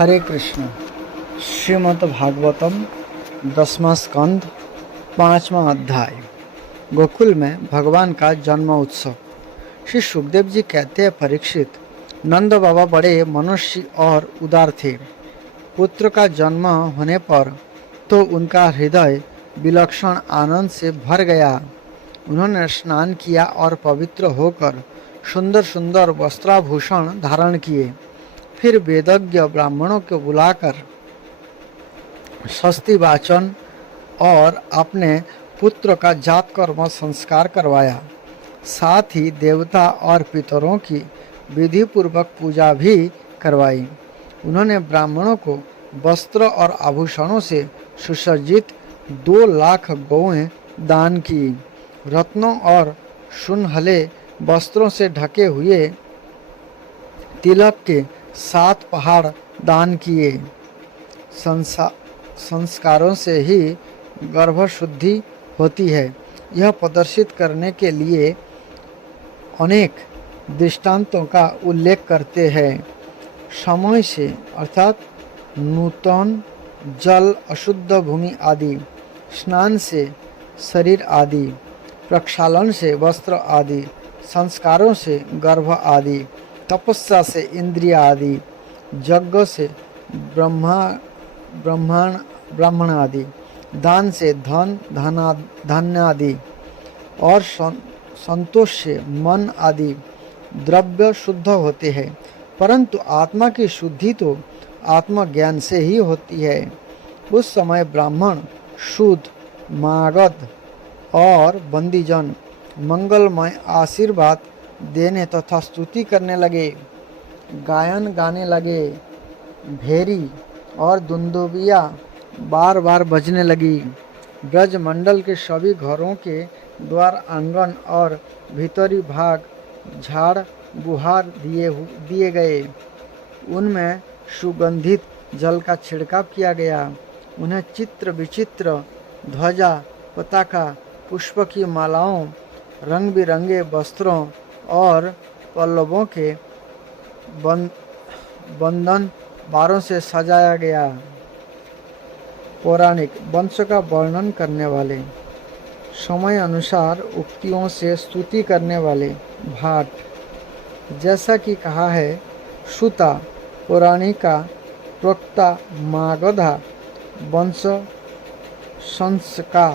हरे कृष्ण। श्रीमद् भागवतम 10वां स्कंद 5वां अध्याय। गोकुल में भगवान का जन्म उत्सव। श्री सुखदेव जी कहते हैं, परीक्षित, नंद बाबा बड़े मनुष्य और उदार थे। पुत्र का जन्म होने पर तो उनका हृदय विलक्षण आनंद से भर गया। उन्होंने स्नान किया और पवित्र होकर सुंदर सुंदर वस्त्राभूषण धारण किए। फिर वेदज्ञ ब्राह्मणों को बुलाकर स्वस्ति वाचन और अपने पुत्र का जात कर्म संस्कार करवाया। साथ ही देवता और पितरों की विधि पूर्वक पूजा भी करवाई। उन्होंने ब्राह्मणों को वस्त्र और आभूषणों से सुसज्जित 2 लाख गौएं दान की। रत्नों और सुनहले वस्त्रों से ढके हुए तिलक के 7 पहाड़ दान किए। संस्कारों से ही गर्भ शुद्धि होती है, यह प्रदर्शित करने के लिए अनेक दृष्टांतों का उल्लेख करते हैं। समय से अर्थात नूतन जल, अशुद्ध भूमि आदि, स्नान से शरीर आदि, प्रक्षालन से वस्त्र आदि, संस्कारों से गर्भ आदि, तपस्या से इंद्रिय आदि, यज्ञ से ब्राह्मण आदि, दान से धन धान्य आदि और संतोष से मन आदि द्रव्य शुद्ध होते हैं। परंतु आत्मा की शुद्धि तो आत्मज्ञान से ही होती है। उस समय ब्राह्मण, शूद्र, मागध और बंदीजन मंगलमय आशीर्वाद देने तथा स्तुति करने लगे। गायन गाने लगे। भेरी और दुंदुबिया बार बार बजने लगी। ब्रज मंडल के सभी घरों के द्वार, आंगन और भीतरी भाग झाड़ बुहार दिए गए। उनमें सुगंधित जल का छिड़काव किया गया। उन्हें चित्र विचित्र ध्वजा, पताका, पुष्प की मालाओं, रंग बिरंगे वस्त्रों और पल्लवों के बंधन बारों से सजाया गया। पौराणिक वंश का वर्णन करने वाले, समय अनुसार उक्तियों से स्तुति करने वाले भाट। जैसा कि कहा है, सुता पौराणिका प्रोक्ता मागधा वंश संस्का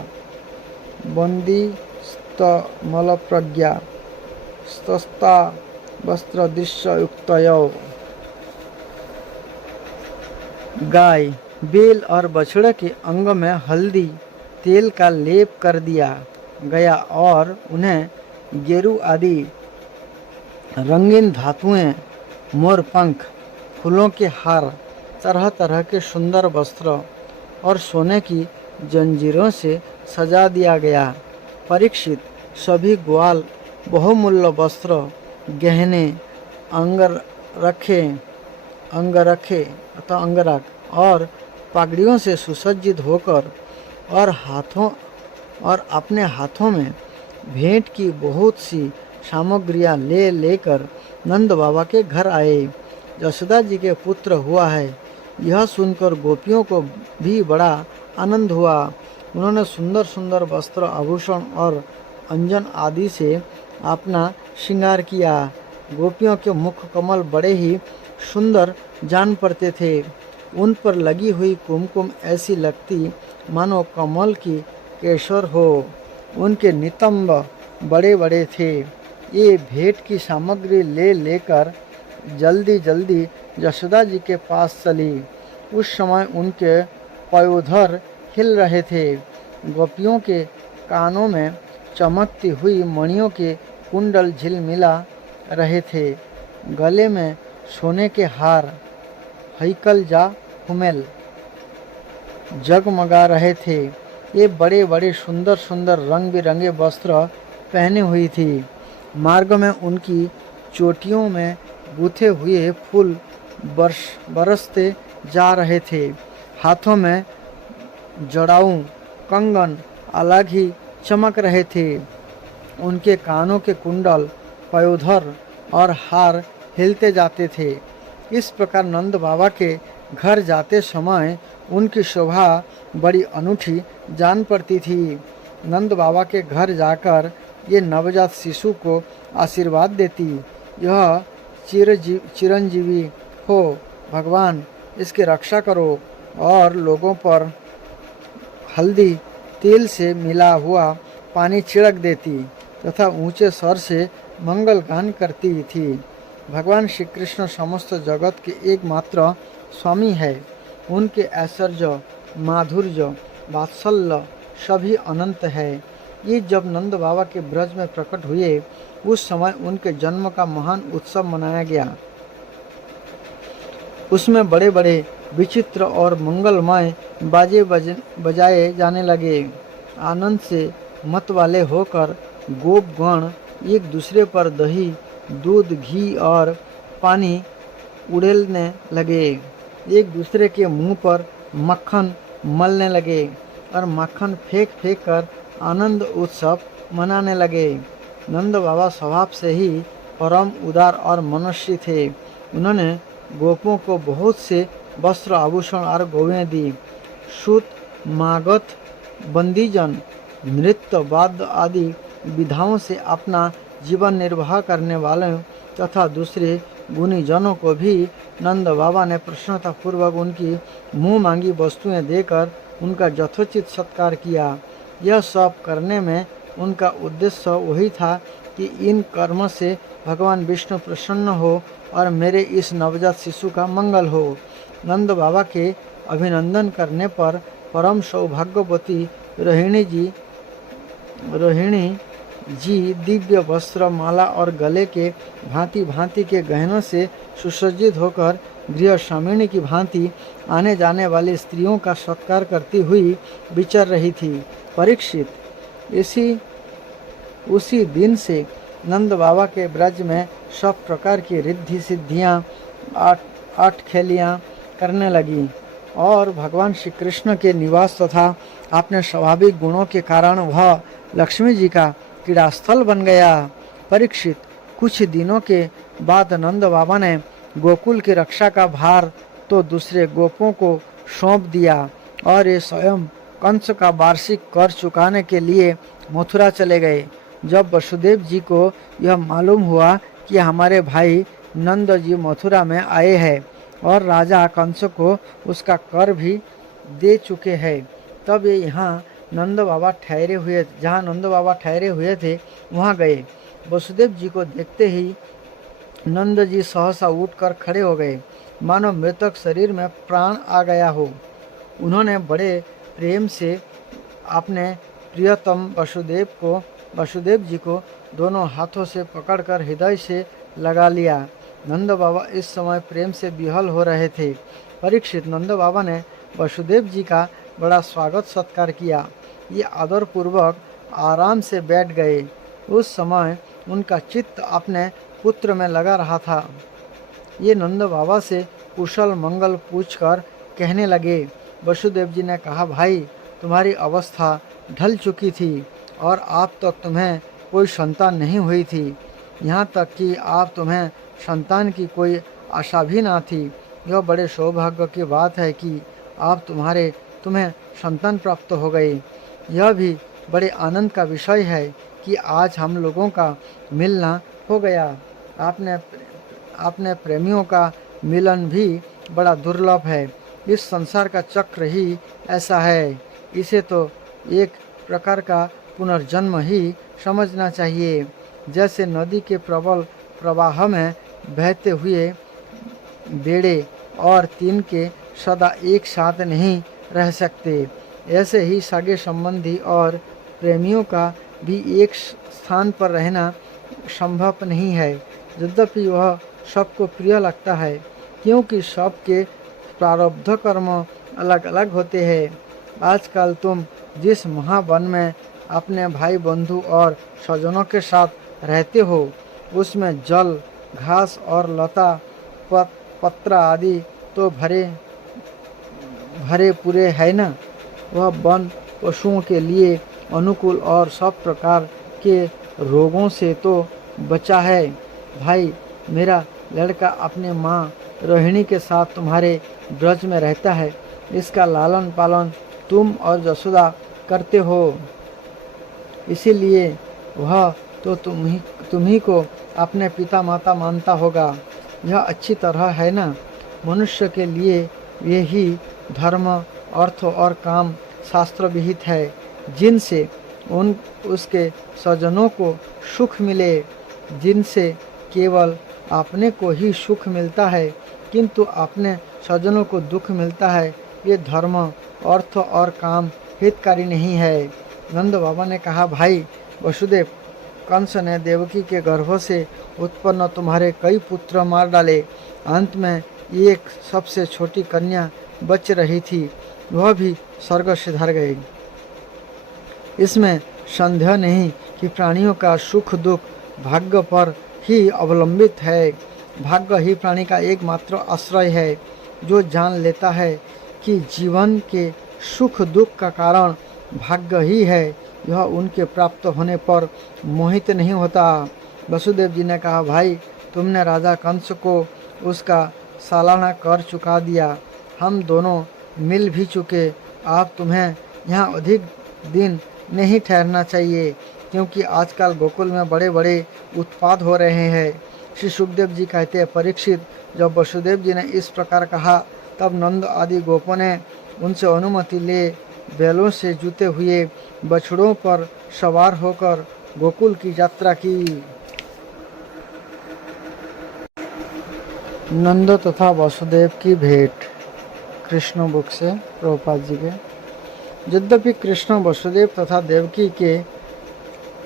बंदी स्तमल प्रज्ञा स्तस्ता वस्त्र दृश्य युक्तयो। गाय, बैल और बछड़े के अंग में हल्दी तेल का लेप कर दिया गया और उन्हें गेरू आदि रंगीन धातुएं, मोरपंख, फूलों के हार, तरह तरह के सुंदर वस्त्र और सोने की जंजीरों से सजा दिया गया। परीक्षित, सभी ग्वाल बहुमूल्य वस्त्र, गहने, अंगरखे और पगड़ियों से सुसज्जित होकर और अपने हाथों में भेंट की बहुत सी सामग्रियां लेकर नंद बाबा के घर आए। यशोदा जी के पुत्र हुआ है, यह सुनकर गोपियों को भी बड़ा आनंद हुआ। उन्होंने सुंदर सुंदर वस्त्र, आभूषण और अंजन आदि से अपना श्रृंगार किया। गोपियों के मुख कमल बड़े ही सुंदर जान पड़ते थे। उन पर लगी हुई कुमकुम ऐसी लगती मानो कमल की केसर हो। उनके नितंब बड़े बड़े थे। ये भेंट की सामग्री लेकर जल्दी जल्दी यशोदा जी के पास चली। उस समय उनके पयोधर हिल रहे थे। गोपियों के कानों में चमकती हुई मणियों के कुंडल झिलमिला रहे थे। गले में सोने के हार हैकल जा हुमेल जगमगा रहे थे। ये बड़े बड़े सुंदर सुंदर रंग बिरंगे वस्त्र पहने हुई थी। मार्ग में उनकी चोटियों में गूथे हुए फूल बरसते जा रहे थे। हाथों में जड़ाऊ कंगन अलग ही चमक रहे थे। उनके कानों के कुंडल, पयोधर और हार हिलते जाते थे। इस प्रकार नंद बाबा के घर जाते समय उनकी शोभा बड़ी अनूठी जान पड़ती थी। नंद बाबा के घर जाकर ये नवजात शिशु को आशीर्वाद देती, यह चिरंजीवी हो, भगवान इसकी रक्षा करो, और लोगों पर हल्दी तेल से मिला हुआ पानी छिड़क देती तथा ऊंचे स्वर से मंगल गान करती थी। भगवान श्री कृष्ण समस्त जगत के एकमात्र स्वामी है। उनके ऐश्वर्य, माधुर्य, वात्सल्य सभी अनंत है। ये जब नंद बाबा के ब्रज में प्रकट हुए, उस समय उनके जन्म का महान उत्सव मनाया गया। उसमें बड़े बड़े विचित्र और मंगलमय बाजे बजाए जाने लगे। आनंद से मत वाले होकर गोपगण एक दूसरे पर दही, दूध, घी और पानी उड़ेलने लगे। एक दूसरे के मुंह पर मक्खन मलने लगे और मक्खन फेंक फेंक कर आनंद उत्सव मनाने लगे। नंद बाबा स्वभाव से ही परम उदार और मनुष्य थे। उन्होंने गोपों को बहुत से वस्त्र, आभूषण और गौएं दी। सूत, मागध, बंदीजन, नृत्य, वाद्य आदि विधाओं से अपना जीवन निर्वाह करने वालों तथा दूसरे गुणीजनों को भी नंद बाबा ने प्रसन्नतापूर्वक उनकी मुँह मांगी वस्तुएं देकर उनका यथोचित सत्कार किया। यह सब करने में उनका उद्देश्य वही था कि इन कर्म से भगवान विष्णु प्रसन्न हो और मेरे इस नवजात शिशु का मंगल हो। नंद बाबा के अभिनंदन करने पर परम सौभाग्यवती रोहिणी जी दिव्य वस्त्र, माला और गले के भांति भांति के गहनों से सुसज्जित होकर गृह स्वामिनी की भांति आने जाने वाली स्त्रियों का सत्कार करती हुई विचर रही थी। परीक्षित, उसी दिन से नंद बाबा के ब्रज में सब प्रकार की रिद्धि सिद्धियाँ, आठखेलियाँ करने लगी और भगवान श्री कृष्ण के निवास तथा अपने स्वाभाविक गुणों के कारण वह लक्ष्मी जी का क्रीड़ास्थल बन गया। परीक्षित, कुछ दिनों के बाद नंद बाबा ने गोकुल की रक्षा का भार तो दूसरे गोपों को सौंप दिया और ये स्वयं कंस का वार्षिक कर चुकाने के लिए मथुरा चले गए। जब वसुदेव जी को यह मालूम हुआ कि हमारे भाई नंद जी मथुरा में आए हैं और राजा कंस को उसका कर भी दे चुके हैं, तब ये जहाँ नंद बाबा ठहरे हुए थे वहाँ गए। वसुदेव जी को देखते ही नंद जी सहसा उठकर खड़े हो गए, मानो मृतक शरीर में प्राण आ गया हो। उन्होंने बड़े प्रेम से अपने प्रियतम वसुदेव जी को दोनों हाथों से पकड़कर हृदय से लगा लिया। नंद बाबा इस समय प्रेम से विह्वल हो रहे थे। परीक्षित, नंद बाबा ने वसुदेव जी का बड़ा स्वागत सत्कार किया। ये आदरपूर्वक आराम से बैठ गए। उस समय उनका चित्त अपने पुत्र में लगा रहा था। ये नंद बाबा से कुशल मंगल पूछकर कहने लगे। वसुदेव जी ने कहा, भाई, तुम्हारी अवस्था ढल चुकी थी और आप तक तुम्हें कोई संतान नहीं हुई थी, यहाँ तक कि आप तुम्हें संतान की कोई आशा भी ना थी। यह बड़े सौभाग्य की बात है कि तुम्हें संतान प्राप्त हो गई। यह भी बड़े आनंद का विषय है कि आज हम लोगों का मिलना हो गया। आपने प्रेमियों का मिलन भी बड़ा दुर्लभ है। इस संसार का चक्र ही ऐसा है। इसे तो एक प्रकार का पुनर्जन्म ही समझना चाहिए। जैसे नदी के प्रबल प्रवाह में बहते हुए बेड़े और तीन के सदा एक साथ नहीं रह सकते, ऐसे ही सगे संबंधी और प्रेमियों का भी एक स्थान पर रहना संभव नहीं है। यद्यपि वह सबको प्रिय लगता है, क्योंकि सबके प्रारब्ध कर्म अलग अलग होते हैं। आजकल तुम जिस महावन में अपने भाई बंधु और स्वजनों के साथ रहते हो, उसमें जल, घास और लता पत्र आदि तो भरे पूरे है ना। वह वन पशुओं के लिए अनुकूल और सब प्रकार के रोगों से तो बचा है। भाई, मेरा लड़का अपने माँ रोहिणी के साथ तुम्हारे ब्रज में रहता है, इसका लालन पालन तुम और यशोदा करते हो, इसीलिए वह तो तुम ही को अपने पिता माता मानता होगा। यह अच्छी तरह है ना। मनुष्य के लिए यही धर्म, अर्थ और काम शास्त्र विहित है, जिनसे उसके स्वजनों को सुख मिले, जिनसे केवल अपने को ही सुख मिलता है किंतु अपने स्वजनों को दुख मिलता है। ये धर्म, अर्थ और काम हितकारी नहीं है। नंद बाबा ने कहा, भाई वसुदेव, कंस ने देवकी के गर्भ से उत्पन्न तुम्हारे कई पुत्र मार डाले। अंत में एक सबसे छोटी कन्या बच रही थी, वह भी स्वर्ग सिधार गई। इसमें संदेह नहीं कि प्राणियों का सुख दुख भाग्य पर ही अवलंबित है। भाग्य ही प्राणी का एकमात्र आश्रय है। जो जान लेता है कि जीवन के सुख दुख का कारण भाग्य ही है, यह उनके प्राप्त होने पर मोहित नहीं होता। वसुदेव जी ने कहा, भाई तुमने राजा कंस को उसका सालाना कर चुका दिया, हम दोनों मिल भी चुके। आप तुम्हें यहाँ अधिक दिन नहीं ठहरना चाहिए, क्योंकि आजकल गोकुल में बड़े बड़े उत्पात हो रहे हैं। श्री सुखदेव जी कहते हैं, परीक्षित, जब वसुदेव जी ने इस प्रकार कहा तब नंद आदि गोपों ने उनसे अनुमति ले बैलों से जुते हुए बछड़ों पर सवार होकर गोकुल की यात्रा की। नंद तथा वसुदेव की भेंट। कृष्ण बुक से प्रभुपाद जी के। यद्यपि कृष्ण वसुदेव तथा देवकी के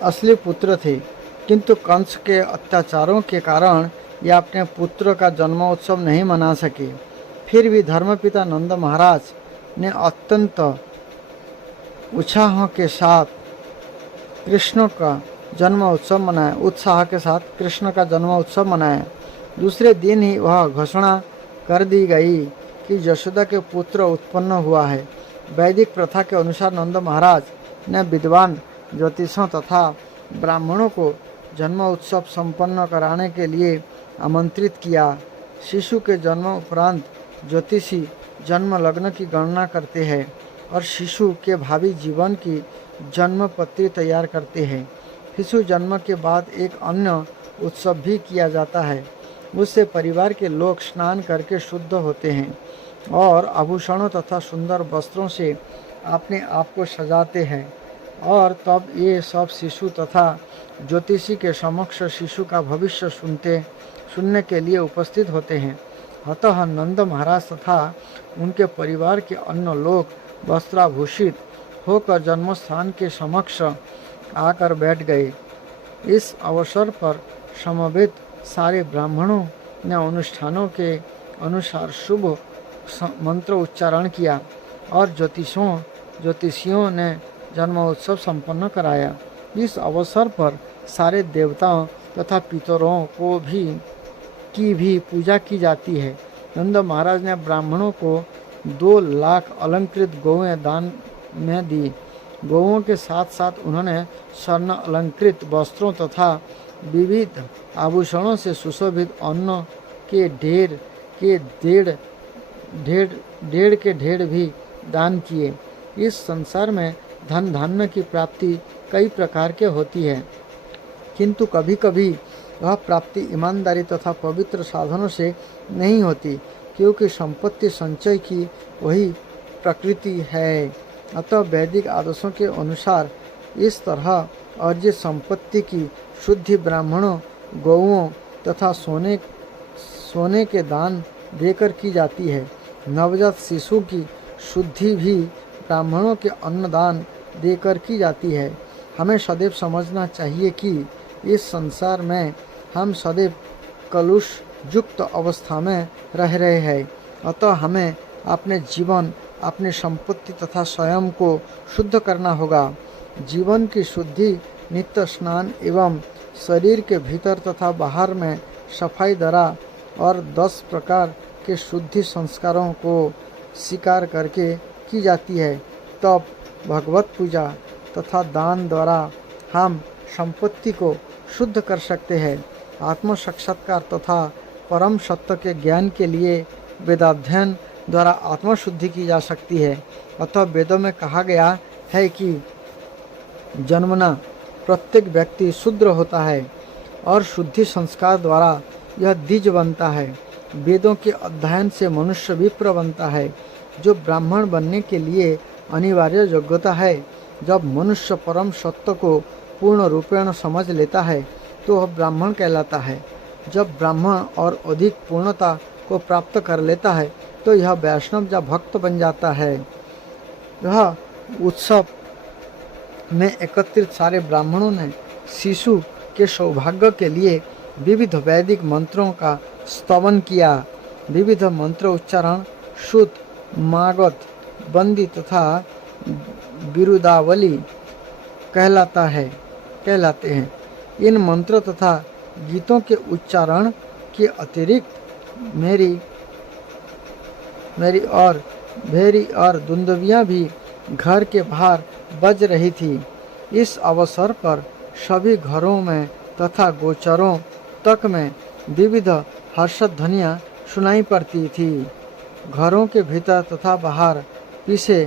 असली पुत्र थे, किंतु कंस के अत्याचारों के कारण ये अपने पुत्र का जन्मोत्सव नहीं मना सके। फिर भी धर्मपिता नंद महाराज ने अत्यंत उत्साह के साथ कृष्ण का जन्म उत्सव मनाया। दूसरे दिन ही वह घोषणा कर दी गई कि यशोदा के पुत्र उत्पन्न हुआ है। वैदिक प्रथा के अनुसार नंद महाराज ने विद्वान ज्योतिषों तथा ब्राह्मणों को जन्म उत्सव संपन्न कराने के लिए आमंत्रित किया। शिशु के जन्म उपरांत ज्योतिषी जन्म लग्न की गणना करते हैं और शिशु के भावी जीवन की जन्म पत्री तैयार करते हैं। शिशु जन्म के बाद एक अन्य उत्सव भी किया जाता है। उससे परिवार के लोग स्नान करके शुद्ध होते हैं और आभूषणों तथा सुंदर वस्त्रों से अपने आप को सजाते हैं, और तब ये सब शिशु तथा ज्योतिषी के समक्ष शिशु का भविष्य सुनने के लिए उपस्थित होते हैं। अतः नंद महाराज तथा उनके परिवार के अन्य लोग वस्त्राभूषित होकर जन्मस्थान के समक्ष आकर बैठ गए। इस अवसर पर समवेत सारे ब्राह्मणों ने अनुष्ठानों के अनुसार शुभ मंत्र उच्चारण किया और ज्योतिषियों ने जन्मोत्सव संपन्न कराया। इस अवसर पर सारे देवताओं तथा पितरों की भी पूजा की जाती है। नंद महाराज ने ब्राह्मणों को 2 लाख अलंकृत गौएं दान में दी। गौओं के साथ साथ उन्होंने स्वर्ण अलंकृत वस्त्रों तथा विविध आभूषणों से सुशोभित अन्न के ढेर भी दान किए। इस संसार में धन धान्य की प्राप्ति कई प्रकार के होती है, किंतु कभी कभी वह प्राप्ति ईमानदारी तथा पवित्र साधनों से नहीं होती, क्योंकि संपत्ति संचय की वही प्रकृति है। अतः वैदिक आदर्शों के अनुसार इस तरह अर्जित संपत्ति की शुद्धि ब्राह्मणों, गौओं तथा सोने के दान देकर की जाती है। नवजात शिशु की शुद्धि भी ब्राह्मणों के अन्नदान देकर की जाती है। हमें सदैव समझना चाहिए कि इस संसार में हम सदैव कलुष युक्त अवस्था में रह रहे हैं। अतः हमें अपने जीवन, अपनी संपत्ति तथा स्वयं को शुद्ध करना होगा। जीवन की शुद्धि नित्य स्नान एवं शरीर के भीतर तथा बाहर में सफाई द्वारा और 10 प्रकार के शुद्धि संस्कारों को स्वीकार करके की जाती है। तब भगवत पूजा तथा दान द्वारा हम संपत्ति को शुद्ध कर सकते हैं। आत्म साक्षात्कार तथा परम सत्य के ज्ञान के लिए वेदाध्ययन द्वारा आत्मशुद्धि की जा सकती है। अतः वेदों में कहा गया है कि जन्मना प्रत्येक व्यक्ति शूद्र होता है और शुद्धि संस्कार द्वारा यह द्विज बनता है। वेदों के अध्ययन से मनुष्य विप्र बनता है, जो ब्राह्मण बनने के लिए अनिवार्य योग्यता है। जब मनुष्य परम सत्य को पूर्ण रूपेण समझ लेता है तो वह ब्राह्मण कहलाता है। जब ब्राह्मण और अधिक पूर्णता को प्राप्त कर लेता है तो यह वैष्णव या भक्त बन जाता है। यह उत्सव में एकत्रित सारे ब्राह्मणों ने शिशु के सौभाग्य के लिए विविध वैदिक मंत्रों का स्तवन किया। विविध मंत्र उच्चारण शुद्ध, मागध, बंदी तथा बिरुदावली कहलाते हैं। इन मंत्र तथा गीतों के उच्चारण के अतिरिक्त मेरी और भेरी और दुंदुभियाँ भी घर के बाहर बज रही थी। इस अवसर पर सभी घरों में तथा गोचरों तक में विविध हर्षध्वनियाँ सुनाई पड़ती थी। घरों के भीतर तथा बाहर पीसे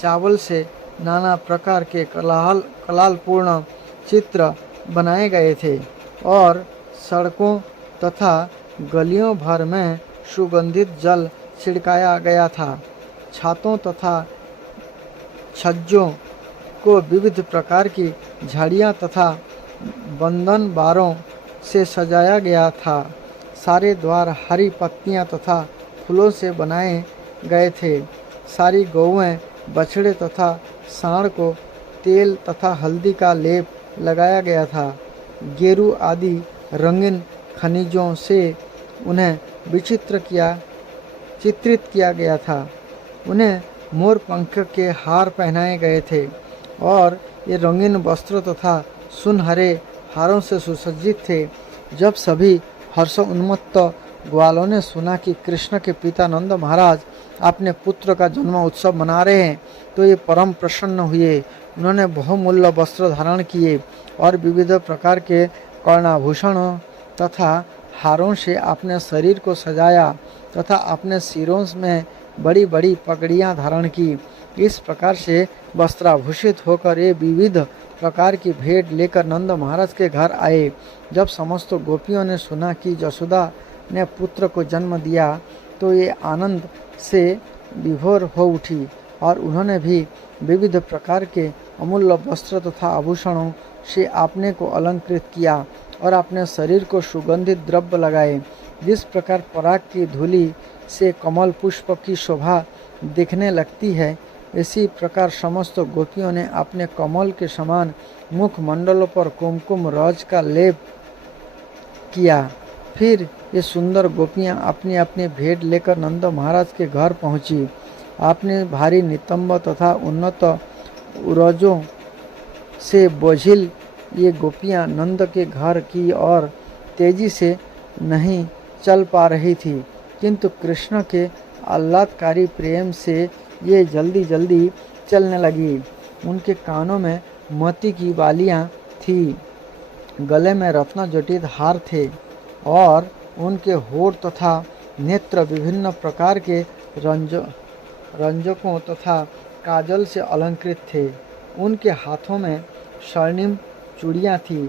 चावल से नाना प्रकार के कलालपूर्ण चित्र बनाए गए थे और सड़कों तथा गलियों भर में सुगंधित जल छिड़काया गया था। छातों तथा छज्जों को विविध प्रकार की झाड़ियाँ तथा बंधन बारों से सजाया गया था। सारे द्वार हरी पत्तियाँ तथा फूलों से बनाए गए थे। सारी गौएं, बछड़े तथा सांड को तेल तथा हल्दी का लेप लगाया गया था। गेरू आदि रंगीन खनिजों से उन्हें चित्रित किया गया था। उन्हें मोर पंख के हार पहनाए गए थे और ये रंगीन वस्त्र तथा सुनहरे हारों से सुसज्जित थे। जब सभी हर्षोन्मत्त ग्वालों ने सुना कि कृष्ण के पिता नंद महाराज अपने पुत्र का जन्म उत्सव मना रहे हैं तो ये परम प्रसन्न हुए। उन्होंने बहुमूल्य वस्त्र धारण किए और विविध प्रकार के कर्णाभूषणों तथा हारों से अपने शरीर को सजाया तथा अपने सिरों में बड़ी बड़ी पगड़ियाँ धारण की। इस प्रकार से वस्त्राभूषित होकर ये विविध प्रकार की भेंट लेकर नंद महाराज के घर आए। जब समस्त गोपियों ने सुना कि यशोदा ने पुत्र को जन्म दिया तो ये आनंद से विभोर हो उठी और उन्होंने भी विविध प्रकार के अमूल्य वस्त्र तथा आभूषणों से अपने को अलंकृत किया और अपने शरीर को सुगंधित द्रव्य लगाए। जिस प्रकार पराग की धूलि से कमल पुष्प की शोभा दिखने लगती है, इसी प्रकार समस्त गोपियों ने अपने कमल के समान मुखमंडलों पर कुमकुम रज का लेप किया। फिर ये सुंदर गोपियाँ अपनी अपनी भेंट लेकर नंद महाराज के घर पहुँची। आपने भारी नितंब तथा उन्नत उरजों से बोझिल ये गोपियाँ नंद के घर की ओर तेजी से नहीं चल पा रही थी, किंतु कृष्ण के आह्लादकारी प्रेम से ये जल्दी जल्दी चलने लगी। उनके कानों में मोती की बालियाँ थी, गले में रत्न जटित हार थे और उनके होठ तथा नेत्र विभिन्न प्रकार के रंजकों तथा काजल से अलंकृत थे। उनके हाथों में स्वर्णिम चूड़ियाँ थी।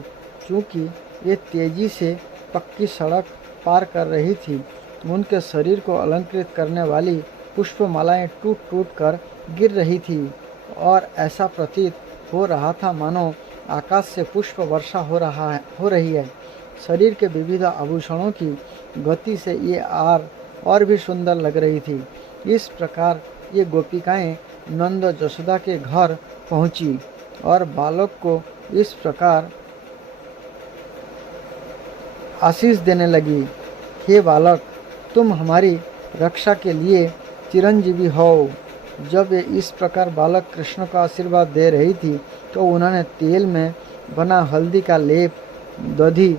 चूँकि ये तेजी से पक्की सड़क पार कर रही थी, उनके शरीर को अलंकृत करने वाली पुष्पमालाएं टूट टूट कर गिर रही थी और ऐसा प्रतीत हो रहा था मानो आकाश से पुष्प वर्षा हो रही है। शरीर के विविध आभूषणों की गति से ये और भी सुंदर लग रही थी। इस प्रकार ये गोपिकाएं नंद यशोदा के घर पहुंची और बालक को इस प्रकार आशीष देने लगी, हे बालक, तुम हमारी रक्षा के लिए चिरंजीवी हो। जब ये इस प्रकार बालक कृष्ण का आशीर्वाद दे रही थी तो उन्होंने तेल में बना हल्दी का लेप, दधी,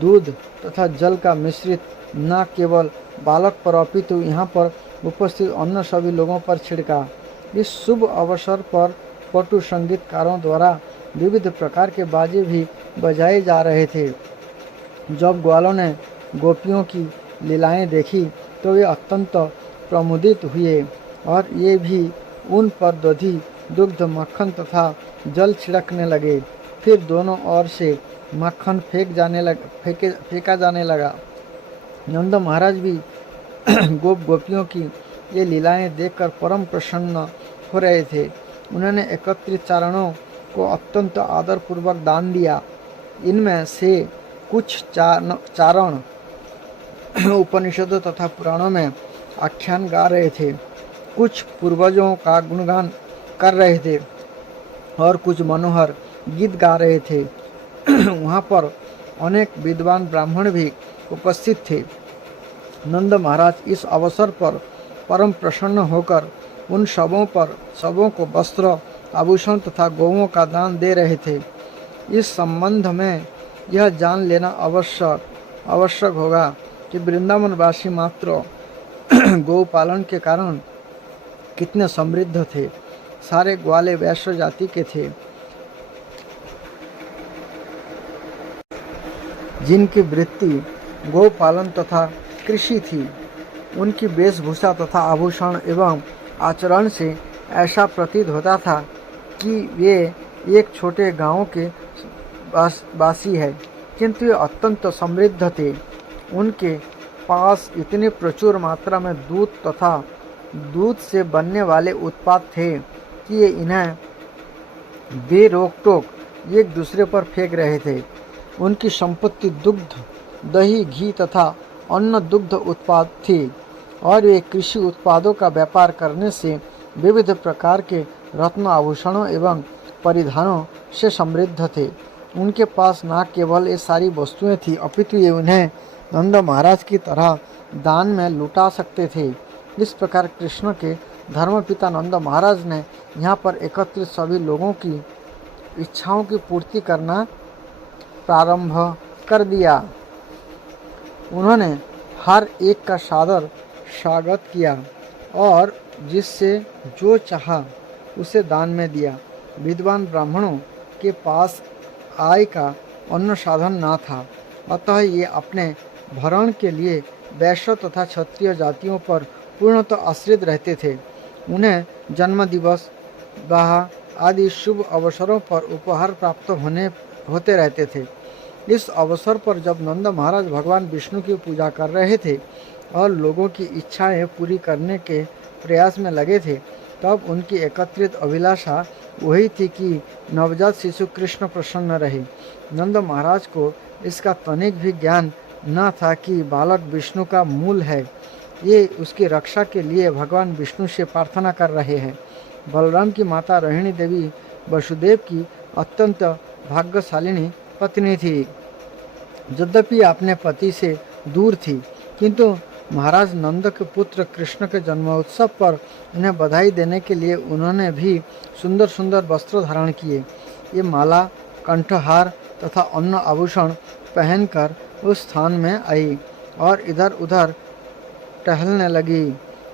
दूध तथा जल का मिश्रित न केवल बालक पर अपितु यहाँ पर उपस्थित अन्य सभी लोगों पर छिड़का। इस शुभ अवसर पर पटु संगीतकारों द्वारा विविध प्रकार के बाजे भी बजाए जा रहे थे। जब ग्वालों ने गोपियों की लीलाएं देखी तो वे अत्यंत प्रमुदित हुए और ये भी उन पर दधी, दुग्ध, मक्खन तथा जल छिड़कने लगे। फिर दोनों ओर से मक्खन फेंका जाने लगा। नंद महाराज भी गोपियों की ये लीलाएं देखकर परम प्रसन्न हो रहे थे। उन्होंने एकत्रित चारणों को अत्यंत आदरपूर्वक दान दिया। इनमें से कुछ चारण उपनिषदों तथा पुराणों में आख्यान गा रहे थे, कुछ पूर्वजों का गुणगान कर रहे थे और कुछ मनोहर गीत गा रहे थे। वहाँ पर अनेक विद्वान ब्राह्मण भी उपस्थित थे। नंद महाराज इस अवसर पर परम प्रसन्न होकर उन सबों को वस्त्र, आभूषण तथा गौओं का दान दे रहे थे। इस संबंध में यह जान लेना आवश्यक होगा कि वृंदावनवासी मात्र गौपालन के कारण कितने समृद्ध थे। सारे ग्वाले वैश्य जाति के थे, जिनकी वृत्ति गौपालन तथा कृषि थी। उनकी वेशभूषा तथा आभूषण एवं आचरण से ऐसा प्रतीत होता था कि वे एक छोटे गांव के वासी है, किंतु वे अत्यंत समृद्ध थे। उनके पास इतनी प्रचुर मात्रा में दूध तथा दूध से बनने वाले उत्पाद थे कि ये इन्हें बेरोक टोक एक दूसरे पर फेंक रहे थे। उनकी संपत्ति दुग्ध, दही, घी तथा अन्न दुग्ध उत्पाद थी और वे कृषि उत्पादों का व्यापार करने से विविध प्रकार के रत्न, आभूषणों एवं परिधानों से समृद्ध थे। उनके पास न केवल ये सारी वस्तुएं थी, अपितु ये उन्हें नंद महाराज की तरह दान में लुटा सकते थे। इस प्रकार कृष्ण के धर्मपिता नंद महाराज ने यहाँ पर एकत्रित सभी लोगों की इच्छाओं की पूर्ति करना प्रारंभ कर दिया। उन्होंने हर एक का सादर स्वागत किया और जिससे जो चाहा उसे दान में दिया। विद्वान ब्राह्मणों के पास आय का अन्य साधन न था, अतः ये अपने भरण के लिए वैश्य तथा क्षत्रिय जातियों पर पूर्णतः आश्रित रहते थे। उन्हें जन्म दिवस, विवाह आदि शुभ अवसरों पर उपहार प्राप्त होते रहते थे। इस अवसर पर जब नंद महाराज भगवान विष्णु की पूजा कर रहे थे और लोगों की इच्छाएं पूरी करने के प्रयास में लगे थे, तब उनकी एकत्रित अभिलाषा वही थी कि नवजात शिशु कृष्ण प्रसन्न रहे। नंद महाराज को इसका तनिक भी ज्ञान न था कि बालक विष्णु का मूल है। ये उसकी रक्षा के लिए भगवान विष्णु से प्रार्थना कर रहे हैं। बलराम की माता रोहिणी देवी वसुदेव की अत्यंत भाग्यशालिनी पत्नी थी। यद्यपि अपने पति से दूर थी, किंतु महाराज नंद के पुत्र कृष्ण के जन्मोत्सव पर उन्हें बधाई देने के लिए उन्होंने भी सुंदर सुंदर वस्त्र धारण किए। ये माला, कंठहार तथा अन्य आभूषण पहनकर उस स्थान में आई और इधर उधर टहलने लगी।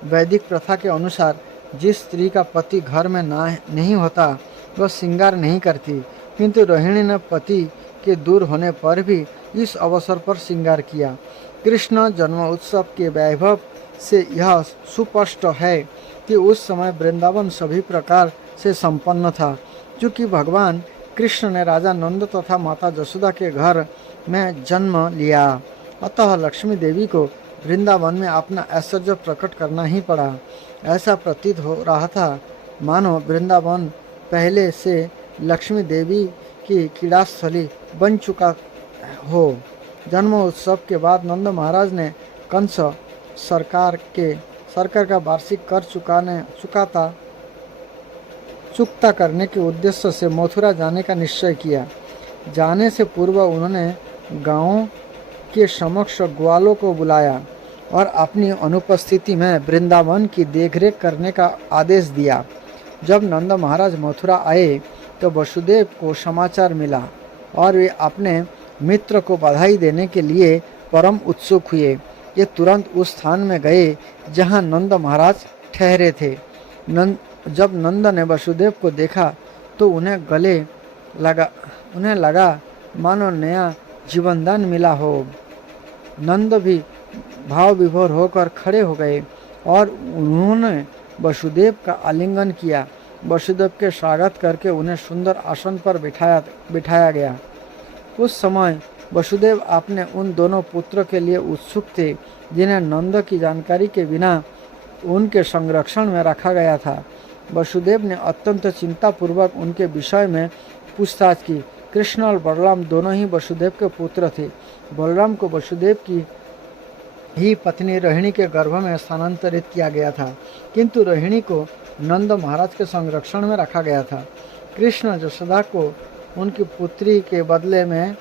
वैदिक प्रथा के अनुसार जिस स्त्री का पति घर में नहीं होता वह श्रृंगार नहीं करती, किंतु रोहिणी ने पति के दूर होने पर भी इस अवसर पर श्रृंगार किया। कृष्ण जन्म उत्सव के वैभव से यह सुस्पष्ट है कि उस समय वृंदावन सभी प्रकार से संपन्न था। क्योंकि भगवान कृष्ण ने राजा नंद तथा माता जसोदा के घर में जन्म लिया, अतः लक्ष्मी देवी को वृंदावन में अपना ऐश्वर्य प्रकट करना ही पड़ा। ऐसा प्रतीत हो रहा था मानो वृंदावन पहले से लक्ष्मी देवी की क्रीड़ास्थली बन चुका हो। जन्म उत्सव के बाद नंद महाराज ने कंस सरकार का वार्षिक कर चुकता करने के उद्देश्य से मथुरा जाने का निश्चय किया। जाने से पूर्व उन्होंने गांव के समक्ष ग्वालों को बुलाया और अपनी अनुपस्थिति में वृंदावन की देखरेख करने का आदेश दिया। जब नंद महाराज मथुरा आए तो वसुदेव को समाचार मिला और वे अपने मित्र को बधाई देने के लिए परम उत्सुक हुए। ये तुरंत उस स्थान में गए जहां नंद महाराज ठहरे थे। जब नंद ने वसुदेव को देखा तो उन्हें लगा मानो नया जीवनदान मिला हो। नंद भी भाव विभोर होकर खड़े हो गए और उन्होंने वसुदेव का आलिंगन किया। वसुदेव के स्वागत करके उन्हें सुंदर आसन पर बिठाया गया। उस समय वसुदेव अपने उन दोनों पुत्रों के लिए उत्सुक थे जिन्हें नंद की जानकारी के बिना उनके संरक्षण में रखा गया था। वसुदेव ने अत्यंत चिंतापूर्वक उनके विषय में पूछताछ की। कृष्ण और बलराम दोनों ही वसुदेव के पुत्र थे। बलराम को वसुदेव की ही पत्नी रोहिणी के गर्भ में स्थानांतरित किया गया था, किंतु रोहिणी को नंद महाराज के संरक्षण में रखा गया था। कृष्ण यशोदा को उनकी पुत्री के बदले में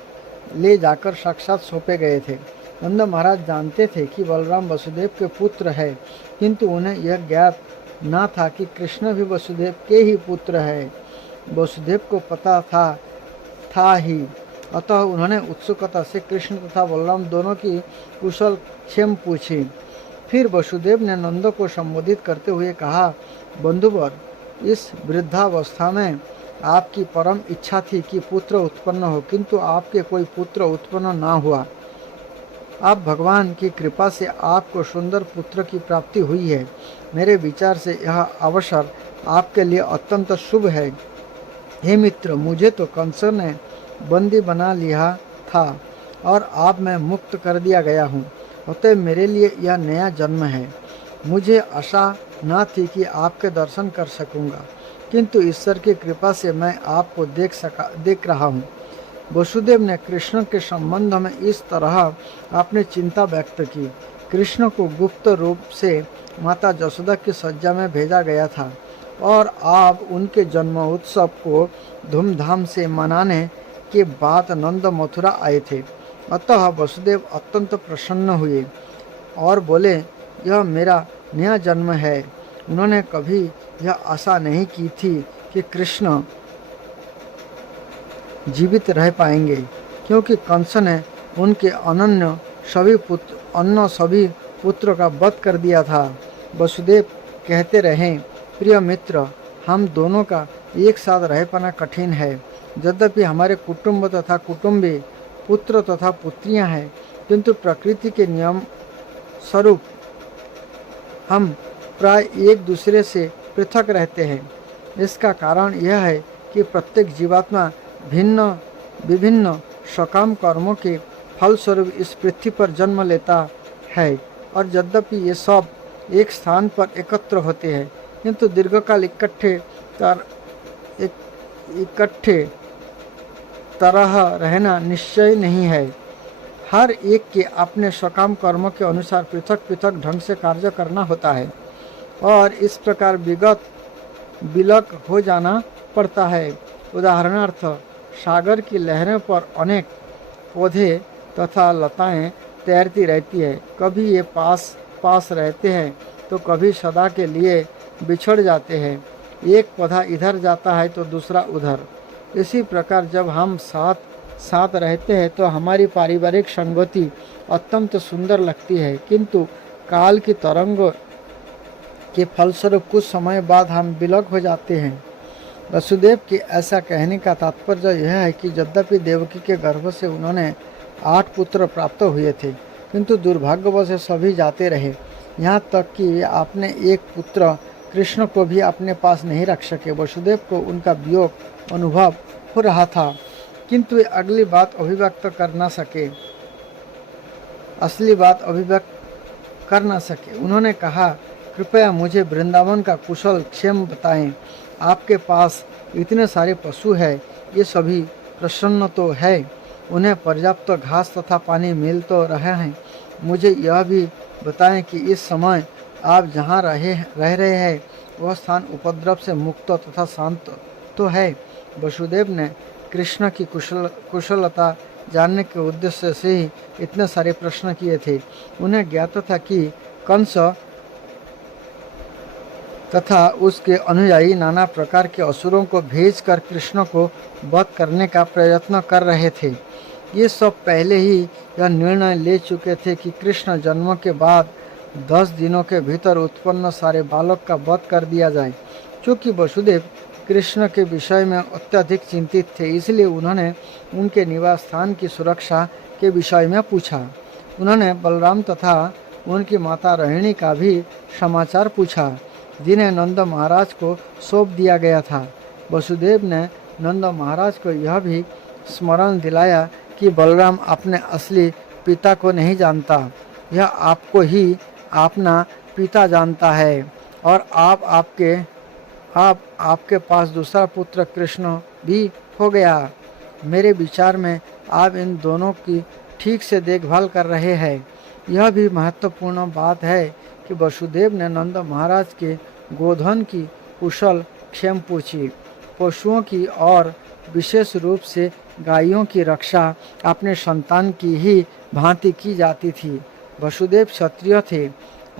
ले जाकर साक्षात सौंपे गए थे। नंद महाराज जानते थे कि बलराम वसुदेव के पुत्र है, किंतु उन्हें यह ज्ञात न था कि कृष्ण भी वसुदेव के ही पुत्र है। वसुदेव को पता था ही, अतः उन्होंने उत्सुकता से कृष्ण तथा बलराम दोनों की कुशल क्षेम पूछी। फिर वसुदेव ने नंद को संबोधित करते हुए कहा, बंधुवर, इस वृद्धावस्था में आपकी परम इच्छा थी कि पुत्र उत्पन्न हो, किंतु आपके कोई पुत्र उत्पन्न न हुआ। अब भगवान की कृपा से आपको सुंदर पुत्र की प्राप्ति हुई है। मेरे विचार से यह अवसर आपके लिए अत्यंत शुभ है। हे मित्र, मुझे तो कंस ने बंदी बना लिया था और अब मैं मुक्त कर दिया गया हूँ, अतः मेरे लिए यह नया जन्म है। मुझे आशा न थी कि आपके दर्शन कर सकूँगा, किंतु ईश्वर की कृपा से मैं आपको देख रहा हूँ। वसुदेव ने कृष्ण के संबंध में इस तरह अपनी चिंता व्यक्त की। कृष्ण को गुप्त रूप से माता यशोदा की सज्जा में भेजा गया था और आप उनके जन्म उत्सव को धूमधाम से मनाने के बाद नंद मथुरा आए थे। अतः वसुदेव अत्यंत प्रसन्न हुए और बोले, यह मेरा नया जन्म है। उन्होंने कभी यह आशा नहीं की थी कि कृष्ण जीवित रह पाएंगे, क्योंकि कंस ने उनके अन्य सभी पुत्रों का वध कर दिया था। वसुदेव कहते रहे, प्रिय मित्र, हम दोनों का एक साथ रह पाना कठिन है। यद्यपि हमारे कुटुंब तथा कुटुंबी पुत्र तथा पुत्रियां हैं, किंतु प्रकृति के नियम स्वरूप हम प्राय एक दूसरे से पृथक रहते हैं। इसका कारण यह है कि प्रत्येक जीवात्मा विभिन्न सकाम कर्मों के फलस्वरूप इस पृथ्वी पर जन्म लेता है, और यद्यपि ये सब एक स्थान पर एकत्र होते हैं, किंतु दीर्घकाल इकट्ठे तरह रहना निश्चय नहीं है। हर एक के अपने सकाम कर्मों के अनुसार पृथक पृथक ढंग से कार्य करना होता है और इस प्रकार विलग हो जाना पड़ता है। उदाहरणार्थ, सागर की लहरों पर अनेक पौधे तथा लताएं तैरती रहती है। कभी ये पास रहते हैं तो कभी सदा के लिए बिछड़ जाते हैं। एक पौधा इधर जाता है तो दूसरा उधर। इसी प्रकार जब हम साथ रहते हैं तो हमारी पारिवारिक संगति अत्यंत सुंदर लगती है, किंतु काल की तरंगों के फलस्वरूप कुछ समय बाद हम विलग हो जाते हैं। वसुदेव के ऐसा कहने का तात्पर्य यह है कि यद्यपि देवकी के गर्भ से उन्होंने 8 पुत्र प्राप्त हुए थे, किंतु दुर्भाग्यवश सभी जाते रहे, यहाँ तक कि वे अपने एक पुत्र कृष्ण को भी अपने पास नहीं रख सके। वसुदेव को उनका वियोग अनुभव हो रहा था, किंतु वे असली बात अभिव्यक्त कर न सके। उन्होंने कहा, कृपया मुझे वृंदावन का कुशल क्षेम बताएं। आपके पास इतने सारे पशु हैं, ये सभी प्रसन्न तो है, उन्हें पर्याप्त घास तथा पानी मिल तो रहे हैं। मुझे यह भी बताएं कि इस समय आप जहाँ रह रहे हैं वह स्थान उपद्रव से मुक्त तथा शांत तो है। वसुदेव ने कृष्ण की कुशलता जानने के उद्देश्य से ही इतने सारे प्रश्न किए थे। उन्हें ज्ञात था कि कंस तथा उसके अनुयायी नाना प्रकार के असुरों को भेजकर कृष्ण को वध करने का प्रयत्न कर रहे थे। ये सब पहले ही यह निर्णय ले चुके थे कि कृष्ण जन्म के बाद 10 दिनों के भीतर उत्पन्न सारे बालक का वध कर दिया जाए। चूँकि वसुदेव कृष्ण के विषय में अत्यधिक चिंतित थे, इसलिए उन्होंने उनके निवास स्थान की सुरक्षा के विषय में पूछा। उन्होंने बलराम तथा उनकी माता रोहिणी का भी समाचार पूछा, जिन्हें नंद महाराज को सौंप दिया गया था। वसुदेव ने नंद महाराज को यह भी स्मरण दिलाया कि बलराम अपने असली पिता को नहीं जानता, यह आपको ही अपना पिता जानता है, और आपके पास दूसरा पुत्र कृष्ण भी हो गया। मेरे विचार में आप इन दोनों की ठीक से देखभाल कर रहे हैं। यह भी महत्वपूर्ण बात है कि वसुदेव ने नंद महाराज के गोधन की कुशल क्षेम पूछी। पशुओं की और विशेष रूप से गायों की रक्षा अपने संतान की ही भांति की जाती थी। वसुदेव क्षत्रिय थे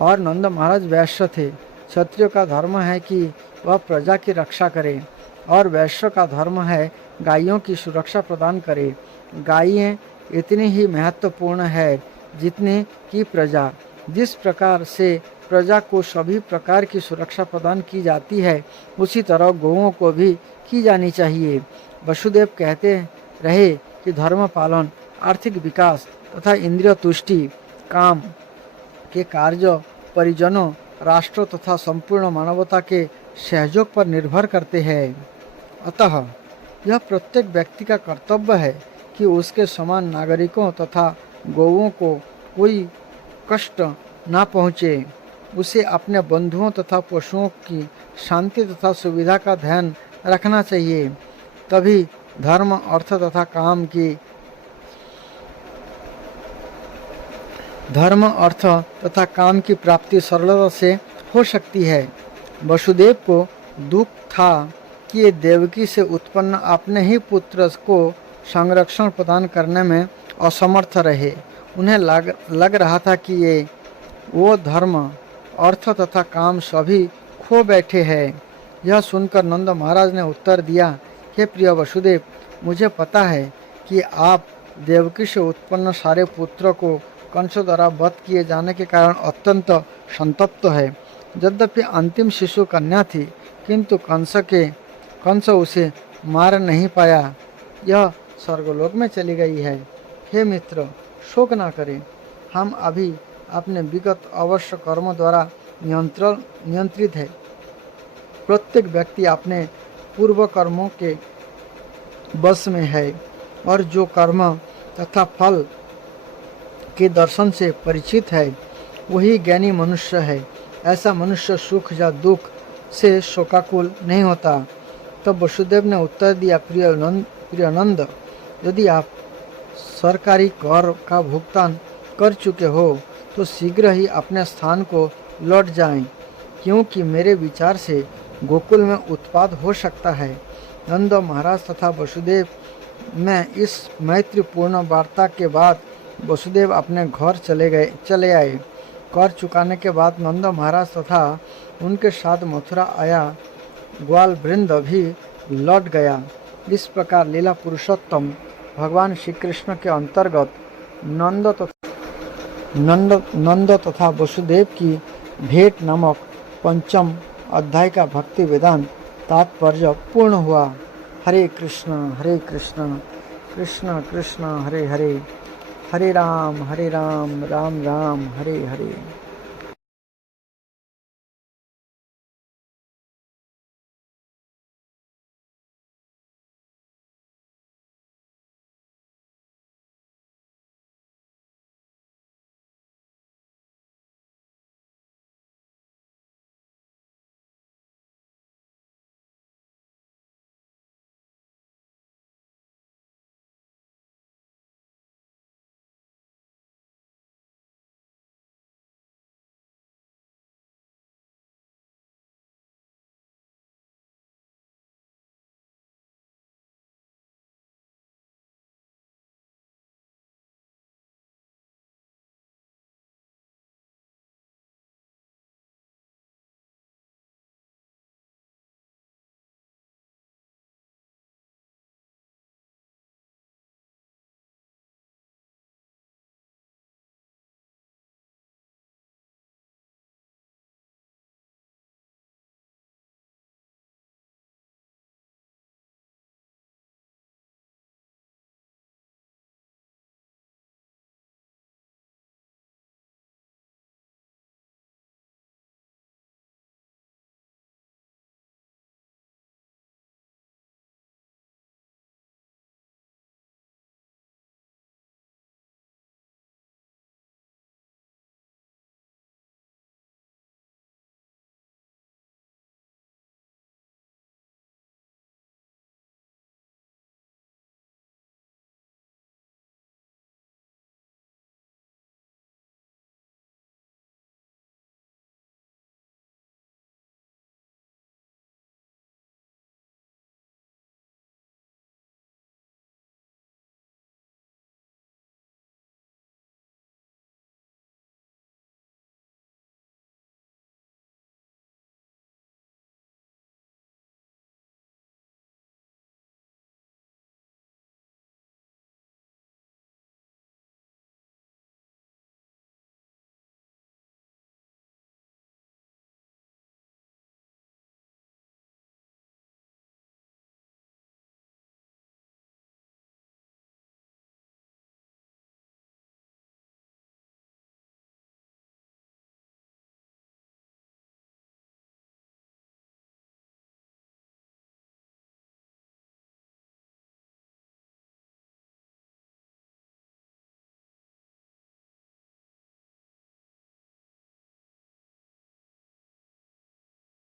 और नंद महाराज वैश्य थे। क्षत्रिय का धर्म है कि वह प्रजा की रक्षा करे और वैश्य का धर्म है गायों की सुरक्षा प्रदान करे। गायें इतनी ही महत्वपूर्ण है जितनी कि प्रजा। जिस प्रकार से प्रजा को सभी प्रकार की सुरक्षा प्रदान की जाती है, उसी तरह गौओं को भी की जानी चाहिए। वसुदेव कहते रहे कि धर्म पालन, आर्थिक विकास तथा इंद्रिय तुष्टि काम के कार्य परिजनों, राष्ट्र तथा संपूर्ण मानवता के सहयोग पर निर्भर करते हैं। अतः यह प्रत्येक व्यक्ति का कर्तव्य है कि उसके समान नागरिकों तथा गौओं को कोई कष्ट न पहुँचे। उसे अपने बंधुओं तथा पशुओं की शांति तथा सुविधा का ध्यान रखना चाहिए। तभी धर्म, अर्थ तथा काम की प्राप्ति सरलता से हो सकती है। वसुदेव को दुख था कि ये देवकी से उत्पन्न अपने ही पुत्र को संरक्षण प्रदान करने में असमर्थ रहे। उन्हें लग रहा था कि वो धर्म, अर्थ तथा काम सभी खो बैठे हैं। यह सुनकर नंद महाराज ने उत्तर दिया, हे प्रिय वसुदेव, मुझे पता है कि आप देवकी से उत्पन्न सारे पुत्रों को कंस द्वारा वध किए जाने के कारण अत्यंत संतप्त है। यद्यपि अंतिम शिशु कन्या थी, किंतु कंस उसे मार नहीं पाया। यह स्वर्गलोक में चली गई है। हे मित्र, शोक ना करें। हम अभी अपने विगत अवश्य कर्मों द्वारा नियंत्रित है। प्रत्येक व्यक्ति अपने पूर्व कर्मों के बस में है, और जो कर्म तथा फल के दर्शन से परिचित है, वही ज्ञानी मनुष्य है। ऐसा मनुष्य सुख या दुख से शोकाकुल नहीं होता। तब वसुदेव ने उत्तर दिया, प्रिय नंद, यदि आप सरकारी कर का भुगतान कर चुके हो तो शीघ्र ही अपने स्थान को लौट जाएं, क्योंकि मेरे विचार से गोकुल में उत्पात हो सकता है। नंद महाराज तथा वसुदेव में इस मैत्रीपूर्ण वार्ता के बाद वसुदेव अपने घर चले आए। कर चुकाने के बाद नंद महाराज तथा उनके साथ मथुरा आया ग्वाल वृंद भी लौट गया। इस प्रकार लीला पुरुषोत्तम भगवान श्री कृष्ण के अंतर्गत नंद तथा वसुदेव की भेंट नामक पंचम अध्याय का भक्ति वेदांत तात्पर्य पूर्ण हुआ। हरे कृष्ण कृष्ण कृष्ण हरे हरे, हरे राम राम राम हरे हरे।